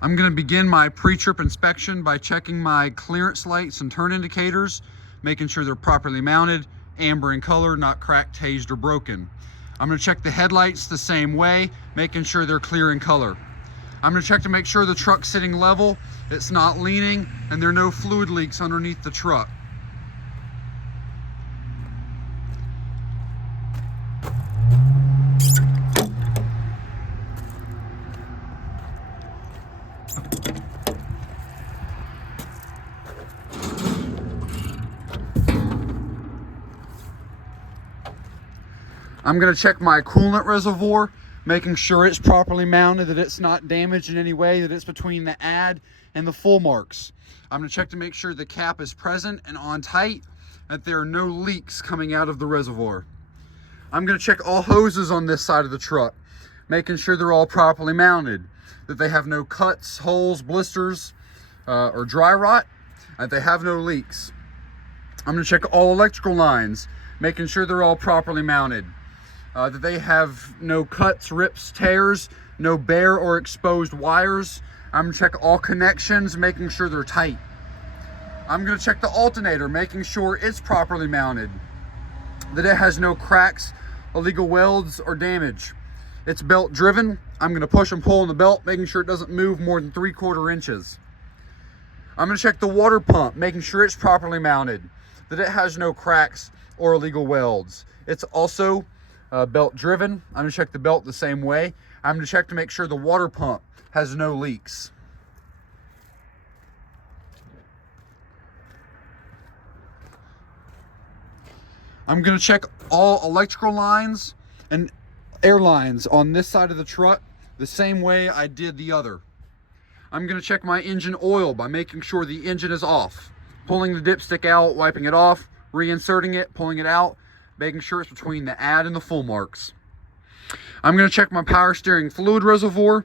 I'm going to begin my pre-trip inspection by checking my clearance lights and turn indicators, making sure they're properly mounted, amber in color, not cracked, hazed, or broken. I'm going to check the headlights the same way, making sure they're clear in color. I'm going to check to make sure the truck's sitting level, it's not leaning, and there are no fluid leaks underneath the truck. I'm going to check my coolant reservoir, making sure it's properly mounted, that it's not damaged in any way, that it's between the add and the full marks. I'm going to check to make sure the cap is present and on tight, that there are no leaks coming out of the reservoir. I'm going to check all hoses on this side of the truck, making sure they're all properly mounted, that they have no cuts, holes, blisters, or dry rot, that they have no leaks. I'm going to check all electrical lines, making sure they're all properly mounted. That they have no cuts, rips, tears, no bare or exposed wires. I'm going to check all connections, making sure they're tight. I'm going to check the alternator, making sure it's properly mounted, that it has no cracks, illegal welds, or damage. It's belt driven. I'm going to push and pull on the belt, making sure it doesn't move more than 3/4 inches. I'm going to check the water pump, making sure it's properly mounted, that it has no cracks or illegal welds. It's also belt driven. I'm going to check the belt the same way. I'm going to check to make sure the water pump has no leaks. I'm going to check all electrical lines and air lines on this side of the truck the same way I did the other. I'm going to check my engine oil by making sure the engine is off, pulling the dipstick out, wiping it off, reinserting it, pulling it out, making sure it's between the add and the full marks. I'm going to check my power steering fluid reservoir,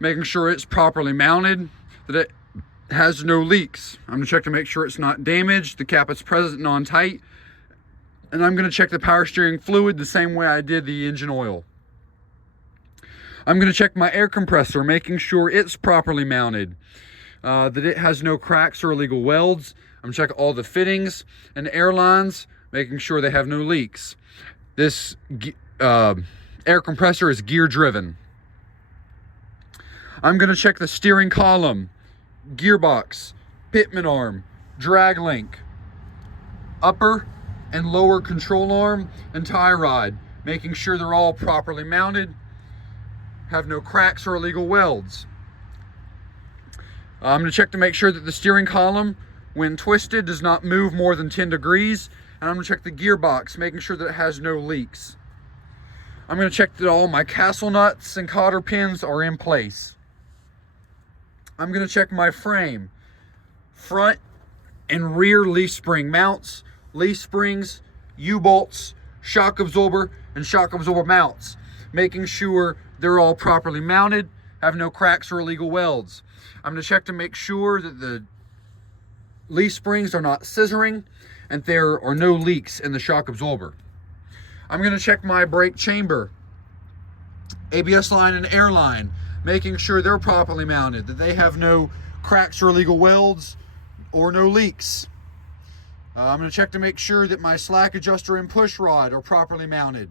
making sure it's properly mounted, that it has no leaks. I'm going to check to make sure it's not damaged, the cap is present and on tight, and I'm going to check the power steering fluid the same way I did the engine oil. I'm going to check my air compressor, making sure it's properly mounted, that it has no cracks or illegal welds. I'm going to check all the fittings and air lines, making sure they have no leaks. This air compressor is gear driven. I'm going to check the steering column, gearbox, pitman arm, drag link, upper and lower control arm, and tie rod, making sure they're all properly mounted, have no cracks or illegal welds. I'm going to check to make sure that the steering column, when twisted, does not move more than 10 degrees. And I'm going to check the gearbox, making sure that it has no leaks. I'm going to check that all my castle nuts and cotter pins are in place. I'm going to check my frame, front and rear leaf spring mounts, leaf springs, U-bolts, shock absorber, and shock absorber mounts, making sure they're all properly mounted, have no cracks or illegal welds. I'm going to check to make sure that the leaf springs are not scissoring and there are no leaks in the shock absorber. I'm going to check my brake chamber, ABS line and air line, making sure they're properly mounted, that they have no cracks or illegal welds or no leaks. I'm going to check to make sure that my slack adjuster and push rod are properly mounted,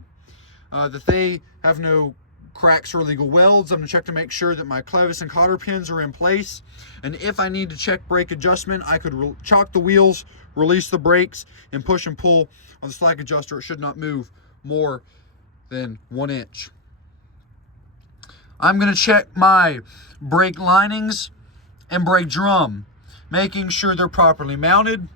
that they have no cracks or illegal welds. I'm going to check to make sure that my clevis and cotter pins are in place. And if I need to check brake adjustment, I could chock the wheels, release the brakes, and push and pull on the slack adjuster. It should not move more than 1 inch. I'm going to check my brake linings and brake drum, making sure they're properly mounted.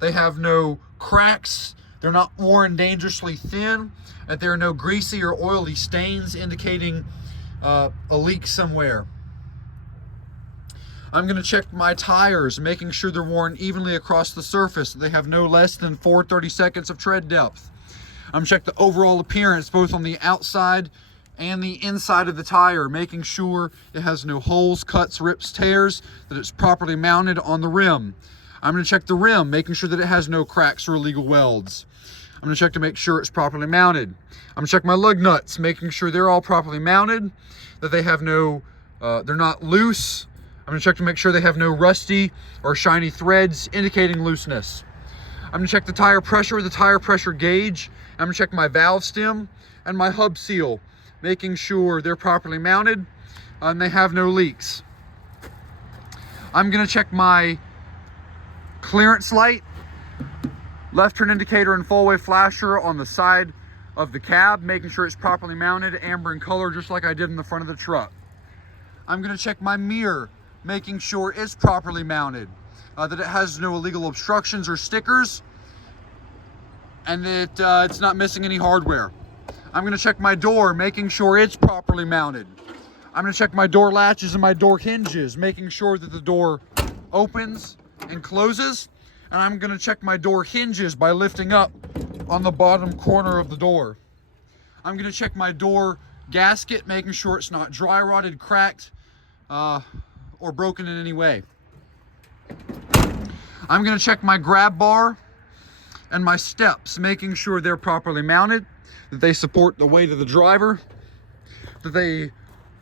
They have no cracks. They're not worn dangerously thin, that there are no greasy or oily stains indicating a leak somewhere. I'm going to check my tires, making sure they're worn evenly across the surface, that they have no less than 4/32 of tread depth. I'm going to check the overall appearance, both on the outside and the inside of the tire, making sure it has no holes, cuts, rips, tears, that it's properly mounted on the rim. I'm going to check the rim, making sure that it has no cracks or illegal welds. I'm going to check to make sure it's properly mounted. I'm going to check my lug nuts, making sure they're all properly mounted, that they have no they're not loose. I'm gonna check to make sure they have no rusty or shiny threads indicating looseness. I'm gonna check the tire pressure with the tire pressure gauge. I'm gonna check my valve stem and my hub seal, making sure they're properly mounted and they have no leaks. I'm gonna check my clearance light, left turn indicator and full-way flasher on the side of the cab, making sure it's properly mounted, amber in color, just like I did in the front of the truck. I'm gonna check my mirror, making sure it's properly mounted, that it has no illegal obstructions or stickers, and that it's not missing any hardware. I'm gonna check my door, making sure it's properly mounted. I'm gonna check my door latches and my door hinges, making sure that the door opens and closes. And I'm gonna check my door hinges by lifting up on the bottom corner of the door. I'm gonna check my door gasket, making sure it's not dry rotted, cracked, or broken in any way. I'm gonna check my grab bar and my steps, making sure they're properly mounted, that they support the weight of the driver, that they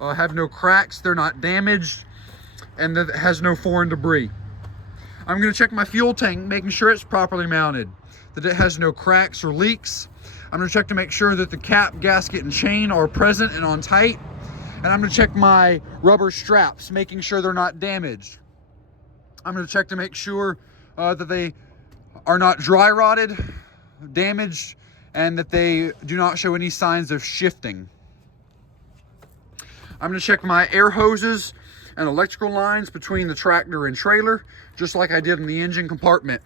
have no cracks, they're not damaged, and that it has no foreign debris. I'm gonna check my fuel tank, making sure it's properly mounted, that it has no cracks or leaks. I'm gonna check to make sure that the cap, gasket, and chain are present and on tight. And I'm gonna check my rubber straps, making sure they're not damaged. I'm gonna check to make sure that they are not dry rotted, damaged, and that they do not show any signs of shifting. I'm gonna check my air hoses and electrical lines between the tractor and trailer, just like I did in the engine compartment.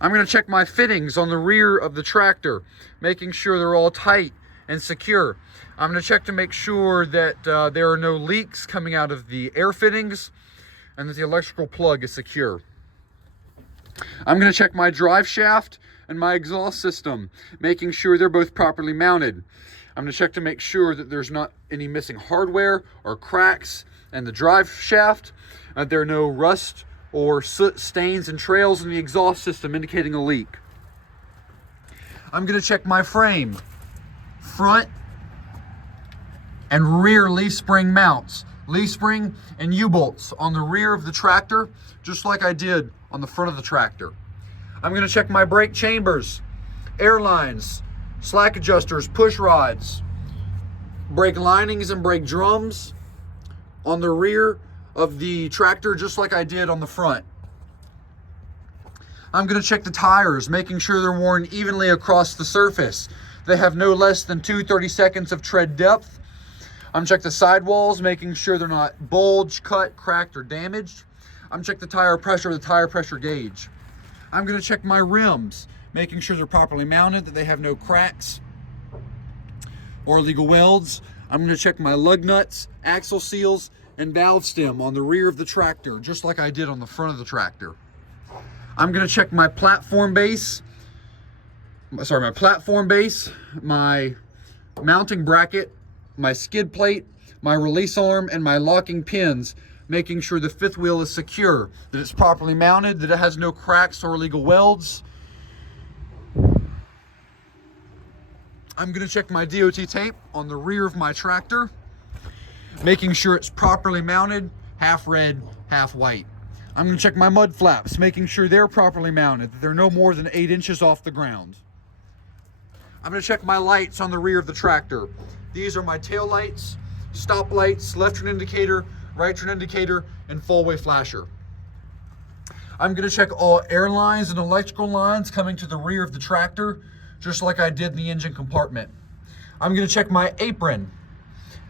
I'm gonna check my fittings on the rear of the tractor, making sure they're all tight and secure. I'm gonna check to make sure that there are no leaks coming out of the air fittings and that the electrical plug is secure. I'm gonna check my drive shaft and my exhaust system, making sure they're both properly mounted. I'm gonna check to make sure that there's not any missing hardware or cracks in the drive shaft. There are no rust or soot stains and trails in the exhaust system indicating a leak. I'm gonna check my frame, front and rear leaf spring mounts, leaf spring and U-bolts on the rear of the tractor, just like I did on the front of the tractor. I'm gonna check my brake chambers, air lines, slack adjusters, push rods, brake linings and brake drums on the rear of the tractor, just like I did on the front. I'm gonna check the tires, making sure they're worn evenly across the surface. They have no less than 2/32 of tread depth. I'm gonna check the sidewalls, making sure they're not bulged, cut, cracked, or damaged. I'm gonna check the tire pressure with the tire pressure gauge. I'm gonna check my rims, making sure they're properly mounted, that they have no cracks or illegal welds. I'm gonna check my lug nuts, axle seals, and valve stem on the rear of the tractor, just like I did on the front of the tractor. I'm gonna check my platform base, my mounting bracket, my skid plate, my release arm, and my locking pins, making sure the fifth wheel is secure, that it's properly mounted, that it has no cracks or illegal welds. I'm gonna check my DOT tape on the rear of my tractor, making sure it's properly mounted, half red, half white. I'm gonna check my mud flaps, making sure they're properly mounted, that they're no more than 8 inches off the ground. I'm gonna check my lights on the rear of the tractor. These are my tail lights, stop lights, left turn indicator, right turn indicator, and full-way flasher. I'm gonna check all air lines and electrical lines coming to the rear of the tractor, just like I did in the engine compartment. I'm gonna check my apron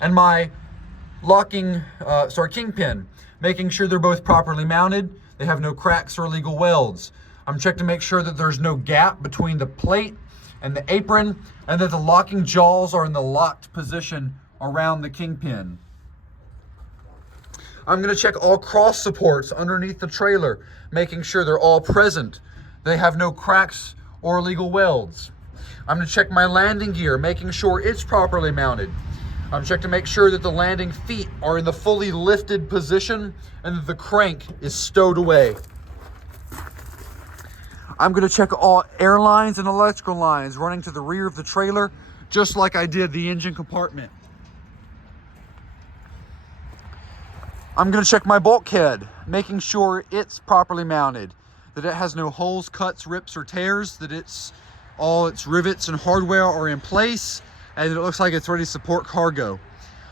and my kingpin, making sure they're both properly mounted, they have no cracks or illegal welds. I'm checking to make sure that there's no gap between the plate and the apron, and that the locking jaws are in the locked position around the kingpin. I'm gonna check all cross supports underneath the trailer, making sure they're all present. They have no cracks or illegal welds. I'm gonna check my landing gear, making sure it's properly mounted. I'm checking to make sure that the landing feet are in the fully lifted position and that the crank is stowed away. I'm gonna check all air lines and electrical lines running to the rear of the trailer, just like I did the engine compartment. I'm going to check my bulkhead, making sure it's properly mounted, that it has no holes, cuts, rips, or tears, that all its rivets and hardware are in place, and that it looks like it's ready to support cargo.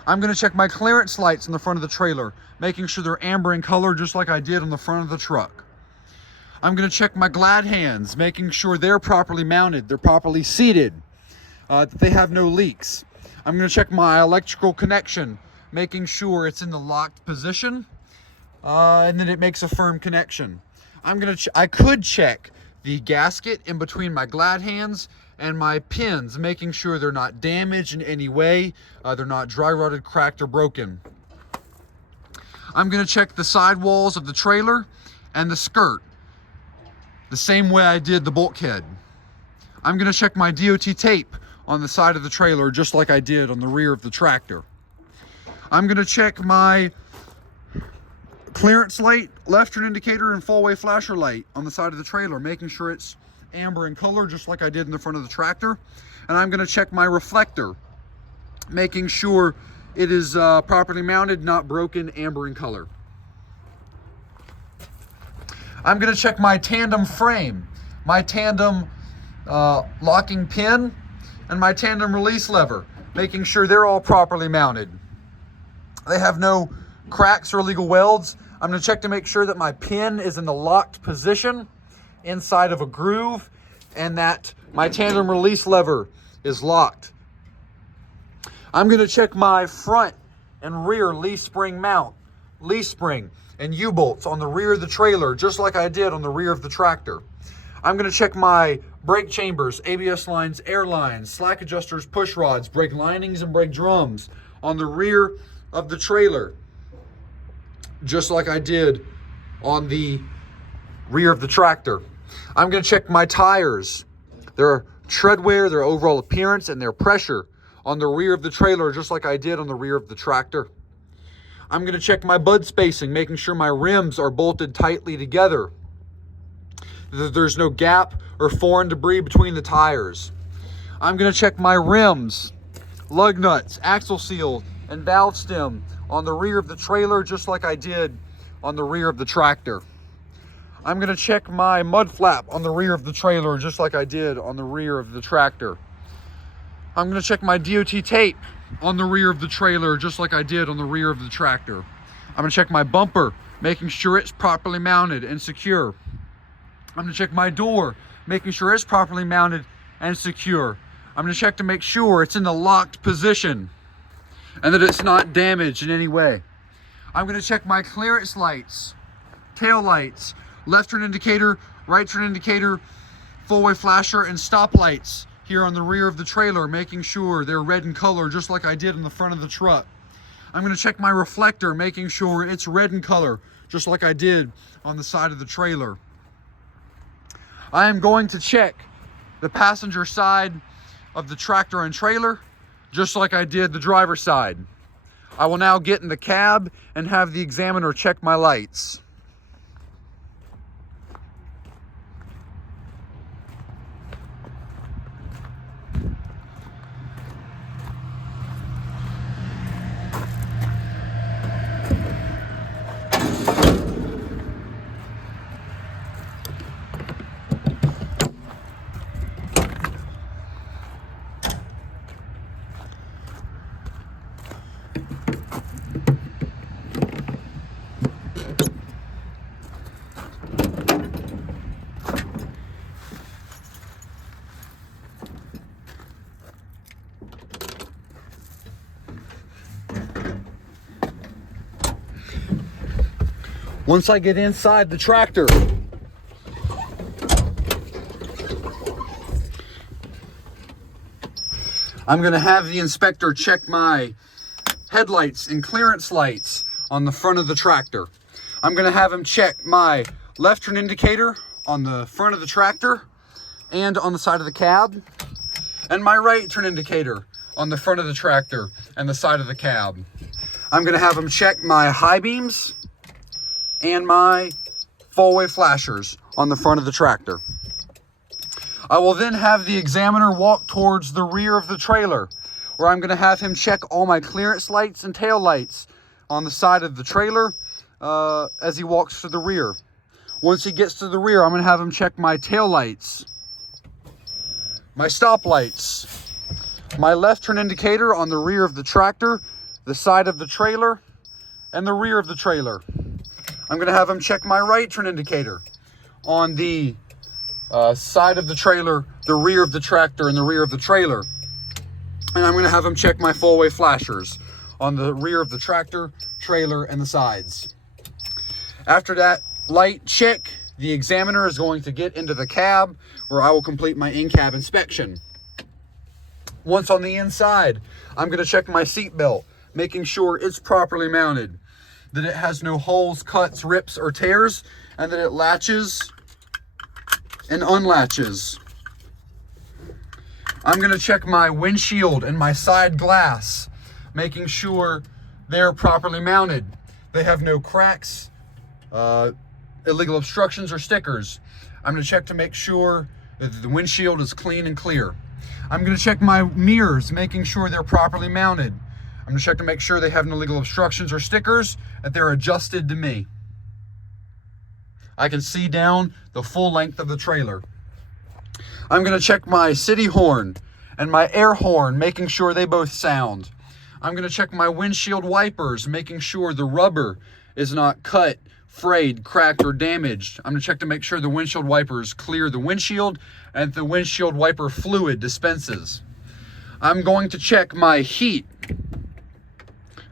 I'm going to check my clearance lights in the front of the trailer, making sure they're amber in color just like I did on the front of the truck. I'm going to check my glad hands, making sure they're properly mounted, they're properly seated, that they have no leaks. I'm going to check my electrical connection, making sure it's in the locked position, and then it makes a firm connection. I could check the gasket in between my glad hands and my pins, making sure they're not damaged in any way, they're not dry rotted, cracked, or broken. I'm going to check the side walls of the trailer and the skirt, the same way I did the bulkhead. I'm going to check my DOT tape on the side of the trailer, just like I did on the rear of the tractor. I'm going to check my clearance light, left turn indicator, and full-way flasher light on the side of the trailer, making sure it's amber in color, just like I did in the front of the tractor. And I'm going to check my reflector, making sure it is properly mounted, not broken, amber in color. I'm going to check my tandem frame, my tandem locking pin, and my tandem release lever, making sure they're all properly mounted. They have no cracks or illegal welds. I'm going to check to make sure that my pin is in the locked position inside of a groove, and that my tandem release lever is locked. I'm going to check my front and rear leaf spring mount, leaf spring, and U-bolts on the rear of the trailer, just like I did on the rear of the tractor. I'm going to check my brake chambers, ABS lines, air lines, slack adjusters, push rods, brake linings, and brake drums on the rear of the trailer, just like I did on the rear of the tractor. I'm going to check my tires, their tread wear, their overall appearance, and their pressure on the rear of the trailer, just like I did on the rear of the tractor. I'm going to check my bud spacing, making sure my rims are bolted tightly together, that there's no gap or foreign debris between the tires. I'm going to check my rims, lug nuts, axle seal, and valve stem on the rear of the trailer, just like I did on the rear of the tractor. I'm going to check my mud flap on the rear of the trailer, just like I did on the rear of the tractor. I'm going to check my DOT tape on the rear of the trailer, just like I did on the rear of the tractor. I'm going to check my bumper, making sure it's properly mounted and secure. I'm going to check my door, making sure it's properly mounted and secure. I'm going to check to make sure it's in the locked position and that it's not damaged in any way. I'm going to check my clearance lights, tail lights, left turn indicator, right turn indicator, full-way flasher, and stop lights here on the rear of the trailer, making sure they're red in color, just like I did in the front of the truck. I'm going to check my reflector, making sure it's red in color, just like I did on the side of the trailer. I am going to check the passenger side of the tractor and trailer, just like I did the driver's side. I will now get in the cab and have the examiner check my lights. Once I get inside the tractor, I'm going to have the inspector check my headlights and clearance lights on the front of the tractor. I'm going to have him check my left turn indicator on the front of the tractor and on the side of the cab, and my right turn indicator on the front of the tractor and the side of the cab. I'm going to have him check my high beams and my full-way flashers on the front of the tractor. I will then have the examiner walk towards the rear of the trailer, where I'm going to have him check all my clearance lights and tail lights, on the side of the trailer as he walks to the rear. Once he gets to the rear, I'm going to have him check my tail lights, my stop lights, my left turn indicator on the rear of the tractor, the side of the trailer, and the rear of the trailer. I'm going to have him check my right turn indicator on the side of the trailer, the rear of the tractor, and the rear of the trailer. And I'm going to have him check my full-way flashers on the rear of the tractor, trailer, and the sides. After that light check, the examiner is going to get into the cab where I will complete my in-cab inspection. Once on the inside, I'm going to check my seat belt, making sure it's properly mounted, that it has no holes, cuts, rips, or tears, and that it latches and unlatches. I'm going to check my windshield and my side glass, making sure they're properly mounted. They have no cracks, illegal obstructions, or stickers. I'm going to check to make sure that the windshield is clean and clear. I'm going to check my mirrors, making sure they're properly mounted. I'm going to check to make sure they have no illegal obstructions or stickers, that they're adjusted to me. I can see down the full length of the trailer. I'm going to check my city horn and my air horn, making sure they both sound. I'm going to check my windshield wipers, making sure the rubber is not cut, frayed, cracked, or damaged. I'm going to check to make sure the windshield wipers clear the windshield and the windshield wiper fluid dispenses. I'm going to check my heat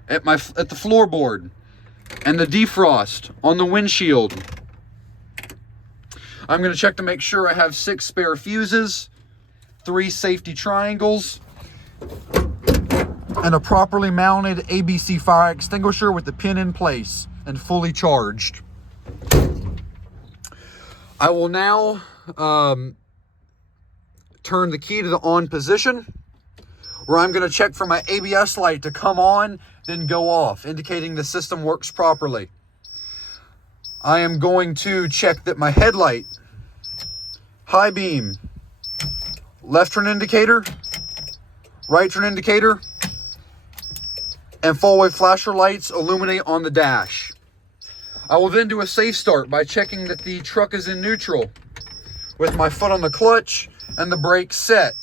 at the floorboard and the defrost on the windshield. I'm going to check to make sure I have 6 spare fuses, 3 safety triangles, and a properly mounted ABC fire extinguisher with the pin in place and fully charged. I will now turn the key to the on position, where I'm going to check for my ABS light to come on, then go off, indicating the system works properly. I am going to check that my headlight, high beam, left turn indicator, right turn indicator, and full-way flasher lights illuminate on the dash. I will then do a safe start by checking that the truck is in neutral, with my foot on the clutch and the brakes set.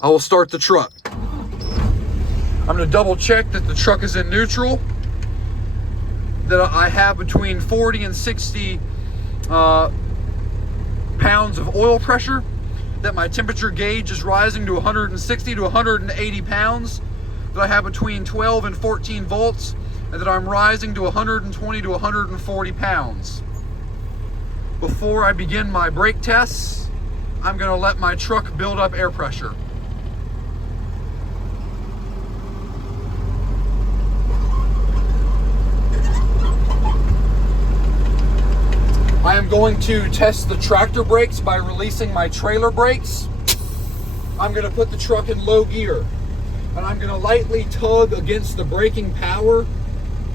I will start the truck. I'm going to double check that the truck is in neutral, that I have between 40 and 60 pounds of oil pressure, that my temperature gauge is rising to 160 to 180 pounds, that I have between 12 and 14 volts, and that I'm rising to 120 to 140 pounds. Before I begin my brake tests, I'm going to let my truck build up air pressure. I am going to test the tractor brakes by releasing my trailer brakes. I'm going to put the truck in low gear, and I'm going to lightly tug against the braking power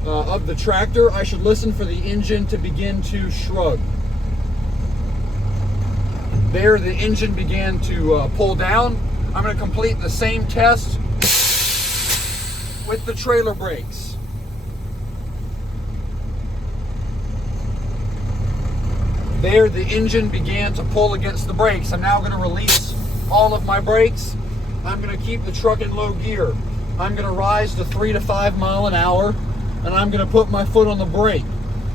of the tractor. I should listen for the engine to begin to shrug. There, the engine began to pull down. I'm going to complete the same test with the trailer brakes. There, the engine began to pull against the brakes. I'm now going to release all of my brakes. I'm going to keep the truck in low gear. I'm going to rise to 3 to 5 miles an hour, and I'm going to put my foot on the brake.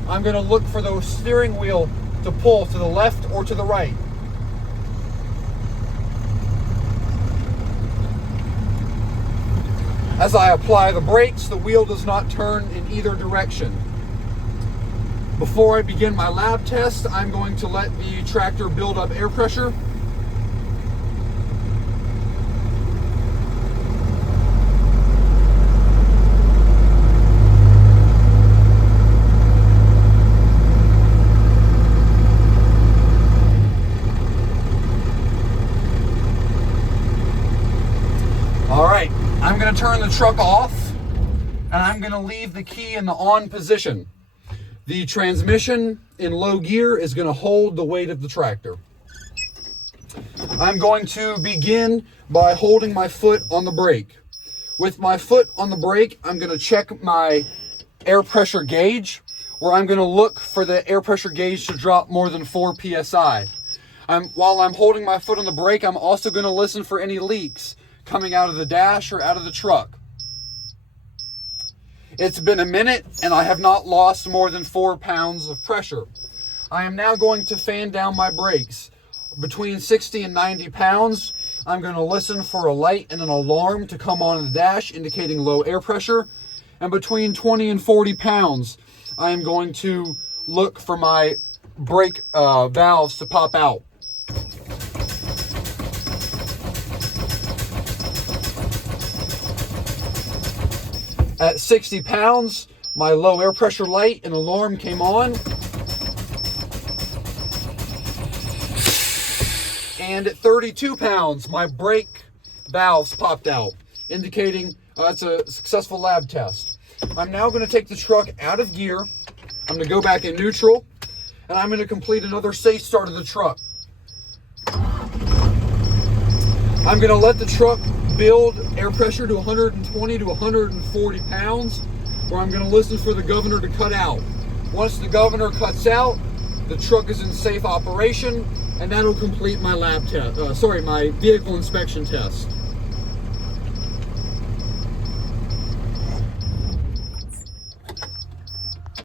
I'm going to look for the steering wheel to pull to the left or to the right. As I apply the brakes, the wheel does not turn in either direction. Before I begin my lab test, I'm going to let the tractor build up air pressure. All right, I'm going to turn the truck off, and I'm going to leave the key in the on position. The transmission in low gear is going to hold the weight of the tractor. I'm going to begin by holding my foot on the brake. With my foot on the brake, I'm going to check my air pressure gauge, where I'm going to look for the air pressure gauge to drop more than 4 psi. While I'm holding my foot on the brake, I'm also going to listen for any leaks coming out of the dash or out of the truck. It's been a minute and I have not lost more than 4 pounds of pressure. I am now going to fan down my brakes. Between 60 and 90 pounds, I'm going to listen for a light and an alarm to come on in the dash indicating low air pressure. And between 20 and 40 pounds, I am going to look for my brake valves to pop out. At 60 pounds, my low air pressure light and alarm came on. And at 32 pounds, my brake valves popped out, indicating that's a successful lab test. I'm now going to take the truck out of gear. I'm going to go back in neutral, and I'm going to complete another safe start of the truck. I'm going to let the truck build air pressure to 120 to 140 pounds, where I'm going to listen for the governor to cut out. Once the governor cuts out, the truck is in safe operation, and that'll complete my lab test. My vehicle inspection test.